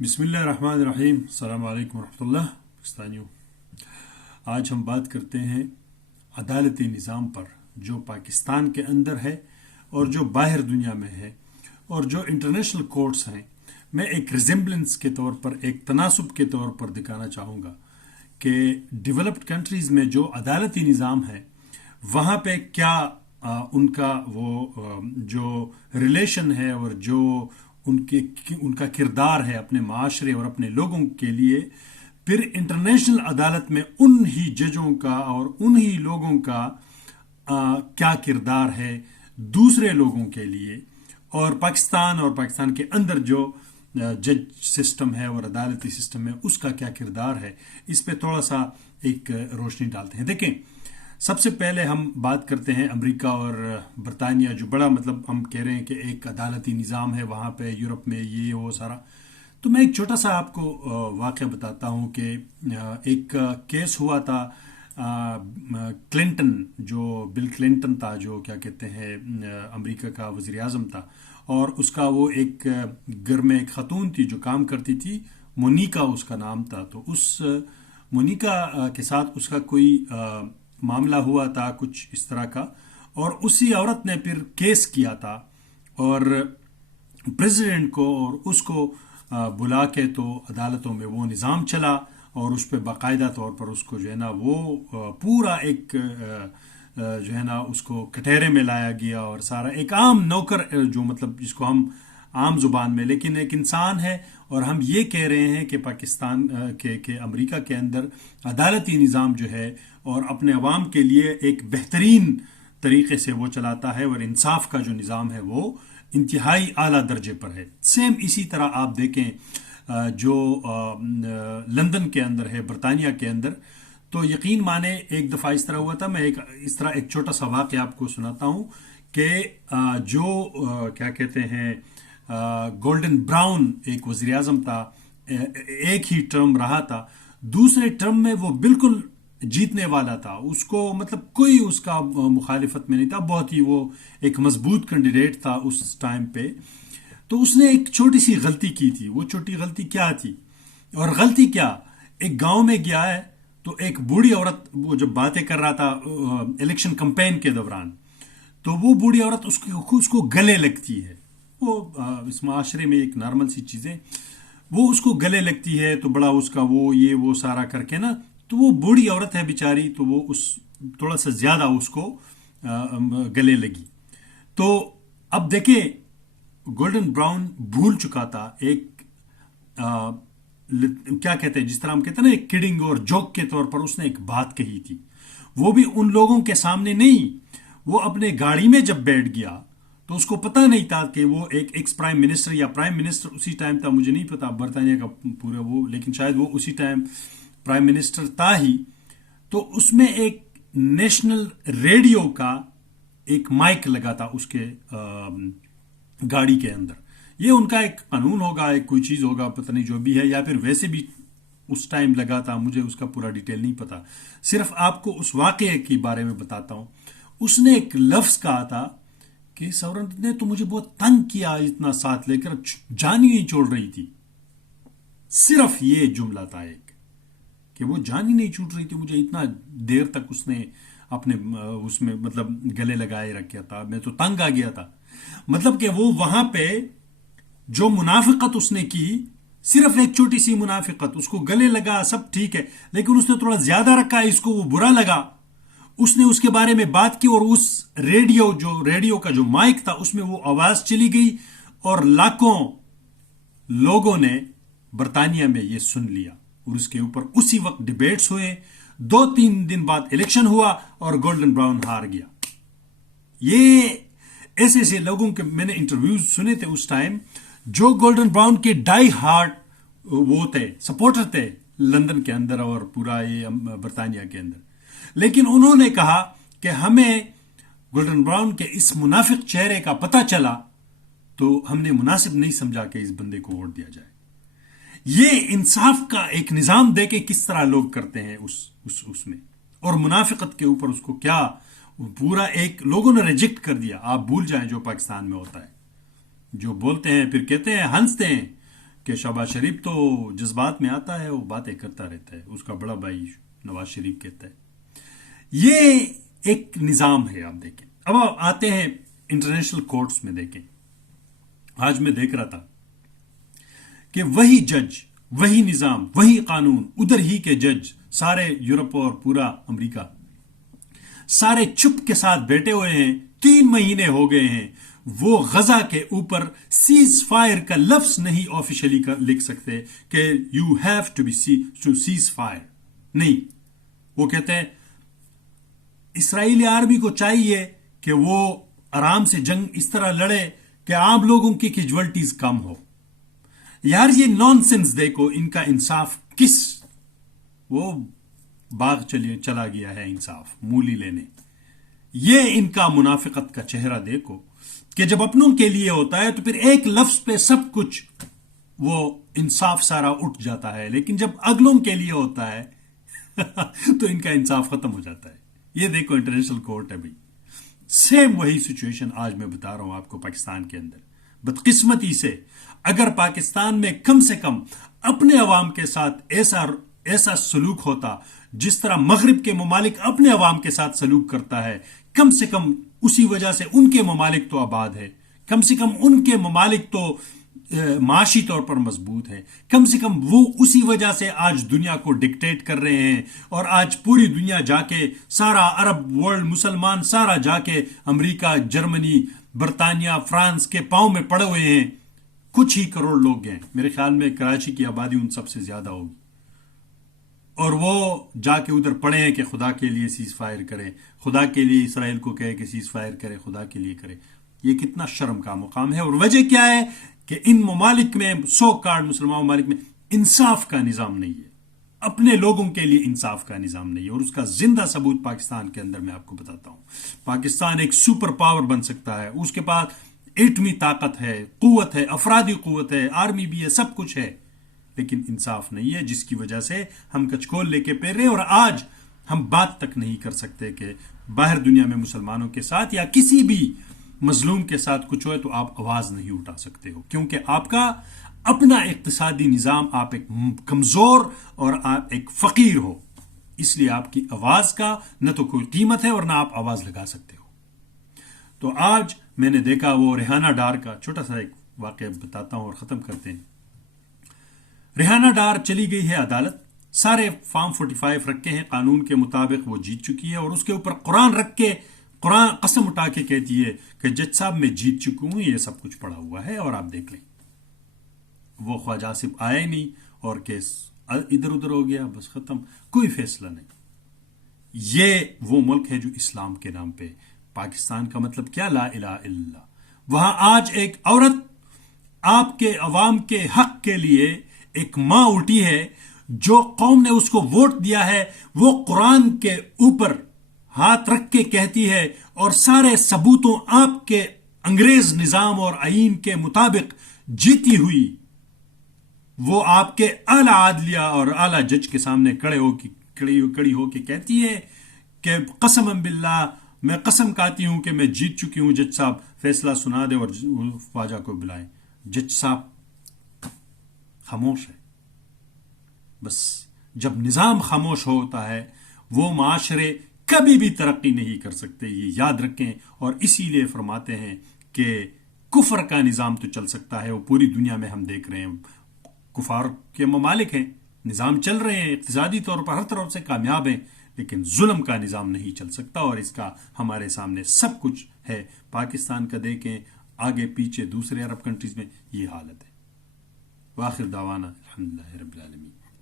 بسم اللہ الرحمن الرحیم. السلام علیکم ورحمۃ اللہ. پاکستانیوں، آج ہم بات کرتے ہیں عدالتی نظام پر جو پاکستان کے اندر ہے اور جو باہر دنیا میں ہے اور جو انٹرنیشنل کورٹس ہیں. میں ایک ریزمبلنس کے طور پر، ایک تناسب کے طور پر دکھانا چاہوں گا کہ ڈیولپڈ کنٹریز میں جو عدالتی نظام ہے وہاں پہ کیا ان کا وہ جو ریلیشن ہے اور جو ان کا کردار ہے اپنے معاشرے اور اپنے لوگوں کے لیے، پھر انٹرنیشنل عدالت میں ان ہی ججوں کا اور ان ہی لوگوں کا کیا کردار ہے دوسرے لوگوں کے لیے، اور پاکستان کے اندر جو جج سسٹم ہے اور عدالتی سسٹم ہے اس کا کیا کردار ہے. اس پہ تھوڑا سا ایک روشنی ڈالتے ہیں. دیکھیں، سب سے پہلے ہم بات کرتے ہیں امریکہ اور برطانیہ، جو بڑا ہم کہہ رہے ہیں کہ ایک عدالتی نظام ہے وہاں پہ، یورپ میں یہ وہ سارا. تو میں ایک چھوٹا سا آپ کو واقعہ بتاتا ہوں کہ ایک کیس ہوا تھا. کلنٹن، جو بل کلنٹن تھا، جو کیا کہتے ہیں امریکہ کا وزیر اعظم تھا، اور اس کا وہ ایک گھر میں ایک خاتون تھی جو کام کرتی تھی، مونیکا اس کا نام تھا. تو اس مونیکا کے ساتھ اس کا کوئی معاملہ ہوا تھا کچھ اس طرح کا، اور اسی عورت نے پھر کیس کیا تھا اور پریزیڈنٹ کو اور اس کو بلا کے تو عدالتوں میں وہ نظام چلا، اور اس پہ باقاعدہ طور پر اس کو جو ہے نا وہ پورا ایک جو ہے نا اس کو کٹہرے میں لایا گیا، اور سارا ایک عام نوکر، جو جس کو ہم عام زبان میں، لیکن ایک انسان ہے. اور ہم یہ کہہ رہے ہیں کہ پاکستان کے امریکہ کے اندر عدالتی نظام جو ہے اور اپنے عوام کے لیے ایک بہترین طریقے سے وہ چلاتا ہے، اور انصاف کا جو نظام ہے وہ انتہائی اعلیٰ درجے پر ہے. سیم اسی طرح آپ دیکھیں جو لندن کے اندر ہے، برطانیہ کے اندر. تو یقین مانے ایک دفعہ اس طرح ہوا تھا، میں اس طرح ایک چھوٹا سا واقعہ آپ کو سناتا ہوں کہ جو کیا کہتے ہیں گولڈن براؤن ایک وزیر اعظم تھا، ایک ہی ٹرم رہا تھا. دوسرے ٹرم میں وہ بالکل جیتنے والا تھا، اس کو کوئی اس کا مخالفت میں نہیں تھا، بہت ہی وہ ایک مضبوط کینڈیڈیٹ تھا اس ٹائم پہ. تو اس نے ایک چھوٹی سی غلطی کی تھی. وہ چھوٹی غلطی کیا تھی؟ اور غلطی کیا، ایک گاؤں میں گیا ہے تو ایک بوڑھی عورت، وہ جب باتیں کر رہا تھا الیکشن کمپین کے دوران، تو وہ بوڑھی عورت اس کو گلے لگتی ہے. وہ اس معاشرے میں ایک نارمل سی چیزیں، وہ اس کو گلے لگتی ہے، تو بڑا اس کا وہ سارا کر کے نا، تو وہ بوڑھی عورت ہے بیچاری، تو وہ تھوڑا سا زیادہ اس کو گلے لگی. تو اب دیکھیں، گولڈن براؤن بھول چکا تھا ایک کیا کہتے ہیں، جس طرح ہم کہتے ہیں نا، ایک کڈنگ اور جوک کے طور پر اس نے ایک بات کہی تھی. وہ بھی ان لوگوں کے سامنے نہیں، وہ اپنے گاڑی میں جب بیٹھ گیا تو اس کو پتہ نہیں تھا کہ وہ ایک ایکس پرائم منسٹر یا پرائم منسٹر اسی ٹائم تھا، مجھے نہیں پتا برطانیہ کا پورا وہ، لیکن شاید وہ اسی ٹائم پرائم منسٹر تھا ہی. تو اس میں ایک نیشنل ریڈیو کا ایک مائک لگا تھا اس کے گاڑی کے اندر. یہ ان کا ایک قانون ہوگا، ایک کوئی چیز ہوگا، پتہ نہیں جو بھی ہے، یا پھر ویسے بھی اس ٹائم لگا تھا، مجھے اس کا پورا ڈیٹیل نہیں پتا. صرف آپ کو اس واقعے کے بارے میں بتاتا ہوں. اس نے ایک لفظ کہا تھا کہ سورن نے تو مجھے بہت تنگ کیا، اتنا ساتھ لے کر جان ہی نہیں چھوڑ رہی تھی. صرف یہ جملہ تھا ایک، کہ وہ جان ہی نہیں چھوٹ رہی تھی مجھے، اتنا دیر تک اس نے اپنے اس میں گلے لگائے رکھا تھا، میں تو تنگ آ گیا تھا. کہ وہ وہاں پہ جو منافقت اس نے کی، صرف ایک چھوٹی سی منافقت، اس کو گلے لگا، سب ٹھیک ہے، لیکن اس نے تھوڑا زیادہ رکھا، اس کو وہ برا لگا. اس نے اس کے بارے میں بات کی، اور اس ریڈیو کا جو مائک تھا اس میں وہ آواز چلی گئی، اور لاکھوں لوگوں نے برطانیہ میں یہ سن لیا، اور اس کے اوپر اسی وقت ڈیبیٹس ہوئے. 2-3 دن بعد الیکشن ہوا اور گولڈن براؤن ہار گیا. یہ ایسے لوگوں کے میں نے انٹرویوز سنے تھے اس ٹائم، جو گولڈن براؤن کے ڈائی ہارٹ وہ تھے، سپورٹر تھے لندن کے اندر اور پورا یہ برطانیہ کے اندر. لیکن انہوں نے کہا کہ ہمیں گولڈن براؤن کے اس منافق چہرے کا پتہ چلا تو ہم نے مناسب نہیں سمجھا کہ اس بندے کو ووٹ دیا جائے. یہ انصاف کا ایک نظام دے کے کس طرح لوگ کرتے ہیں اس میں، اور منافقت کے اوپر اس کو کیا پورا ایک لوگوں نے ریجیکٹ کر دیا. آپ بھول جائیں جو پاکستان میں ہوتا ہے، جو بولتے ہیں پھر کہتے ہیں، ہنستے ہیں کہ شہباز شریف تو جذبات میں آتا ہے، وہ باتیں کرتا رہتا ہے، اس کا بڑا بھائی نواز شریف کہتا ہے. یہ ایک نظام ہے. آپ دیکھیں، اب آپ آتے ہیں انٹرنیشنل کورٹس میں. دیکھیں، آج میں دیکھ رہا تھا کہ وہی جج، وہی نظام، وہی قانون، ادھر ہی کے جج سارے یورپ اور پورا امریکہ سارے چپ کے ساتھ بیٹھے ہوئے ہیں. 3 مہینے ہو گئے ہیں، وہ غزہ کے اوپر سیز فائر کا لفظ نہیں آفیشلی لکھ سکتے کہ you have to ceasefire. نہیں، وہ کہتے ہیں اسرائیلی آرمی کو چاہیے کہ وہ آرام سے جنگ اس طرح لڑے کہ عام لوگوں کی کیجوالٹیز کم ہو. یار یہ نان سینس دیکھو، ان کا انصاف کس وہ باغ چلا گیا ہے انصاف مولی لینے. یہ ان کا منافقت کا چہرہ دیکھو کہ جب اپنوں کے لیے ہوتا ہے تو پھر ایک لفظ پہ سب کچھ وہ انصاف سارا اٹھ جاتا ہے، لیکن جب اگلوں کے لیے ہوتا ہے تو ان کا انصاف ختم ہو جاتا ہے. یہ دیکھو انٹرنیشنل کورٹ ہے بھائی. سیم وہی سچویشن آج میں بتا رہا ہوں آپ کو پاکستان کے اندر. بدقسمتی سے اگر پاکستان میں کم سے کم اپنے عوام کے ساتھ ایسا سلوک ہوتا جس طرح مغرب کے ممالک اپنے عوام کے ساتھ سلوک کرتا ہے، کم سے کم اسی وجہ سے ان کے ممالک تو آباد ہے، کم سے کم ان کے ممالک تو معاشی طور پر مضبوط ہے، کم سے کم وہ اسی وجہ سے آج دنیا کو ڈکٹیٹ کر رہے ہیں. اور آج پوری دنیا جا کے سارا عرب ورلڈ مسلمان سارا جا کے امریکہ، جرمنی، برطانیہ، فرانس کے پاؤں میں پڑے ہوئے ہیں. کچھ ہی کروڑ لوگ ہیں، میرے خیال میں کراچی کی آبادی ان سب سے زیادہ ہوگی، اور وہ جا کے ادھر پڑے ہیں کہ خدا کے لیے سیز فائر کرے، خدا کے لیے اسرائیل کو کہے کہ سیز فائر کرے، خدا کے لیے کرے. یہ کتنا شرم کا مقام ہے. اور وجہ کیا ہے کہ ان ممالک میں، سو کارڈ مسلمان ممالک میں انصاف کا نظام نہیں ہے، اپنے لوگوں کے لیے انصاف کا نظام نہیں ہے. اور اس کا زندہ ثبوت پاکستان کے اندر میں آپ کو بتاتا ہوں. پاکستان ایک سپر پاور بن سکتا ہے، اس کے پاس ایٹمی طاقت ہے، قوت ہے، افرادی قوت ہے، آرمی بھی ہے، سب کچھ ہے، لیکن انصاف نہیں ہے، جس کی وجہ سے ہم کچکول لے کے پھر رہے. اور آج ہم بات تک نہیں کر سکتے کہ باہر دنیا میں مسلمانوں کے ساتھ یا کسی بھی مظلوم کے ساتھ کچھ ہوئے تو آپ آواز نہیں اٹھا سکتے ہو، کیونکہ آپ کا اپنا اقتصادی نظام، آپ ایک کمزور اور آپ ایک فقیر ہو. اس لیے آپ کی آواز کا نہ تو کوئی قیمت ہے اور نہ آپ آواز لگا سکتے ہو. تو آج میں نے دیکھا وہ ریحانہ ڈار کا چھوٹا سا ایک واقعہ بتاتا ہوں اور ختم کرتے ہیں. ریحانہ ڈار چلی گئی ہے عدالت، سارے فارم 45 رکھے ہیں، قانون کے مطابق وہ جیت چکی ہے، اور اس کے اوپر قرآن رکھ کے قرآن قسم اٹھا کے کہتی ہے کہ جج صاحب میں جیت چکی ہوں، یہ سب کچھ پڑا ہوا ہے اور آپ دیکھ لیں. وہ خواجہ آصف آیا ہی نہیں اور کیس ادھر ادھر ہو گیا، بس ختم، کوئی فیصلہ نہیں. یہ وہ ملک ہے جو اسلام کے نام پہ، پاکستان کا مطلب کیا؟ لا الہ الا اللہ. وہاں آج ایک عورت آپ کے عوام کے حق کے لیے ایک ماں اٹھی ہے، جو قوم نے اس کو ووٹ دیا ہے، وہ قرآن کے اوپر ہاتھ رکھ کے کہتی ہے اور سارے ثبوتوں آپ کے انگریز نظام اور آئین کے مطابق جیتی ہوئی، وہ آپ کے اعلی عدلیہ اور اعلی جج کے سامنے کڑی ہو کے کہتی ہے کہ قسم باللہ میں قسم کھاتی ہوں کہ میں جیت چکی ہوں، جج صاحب فیصلہ سنا دے اور خواجہ کو بلائیں. جج صاحب خاموش ہے. بس جب نظام خاموش ہوتا ہے وہ معاشرے کبھی بھی ترقی نہیں کر سکتے، یہ یاد رکھیں. اور اسی لیے فرماتے ہیں کہ کفر کا نظام تو چل سکتا ہے، وہ پوری دنیا میں ہم دیکھ رہے ہیں، کفار کے ممالک ہیں، نظام چل رہے ہیں، اقتصادی طور پر ہر طرف سے کامیاب ہیں، لیکن ظلم کا نظام نہیں چل سکتا. اور اس کا ہمارے سامنے سب کچھ ہے. پاکستان کا دیکھیں، آگے پیچھے دوسرے عرب کنٹریز میں یہ حالت ہے. وآخر دعوانا الحمدللہ رب العالمین.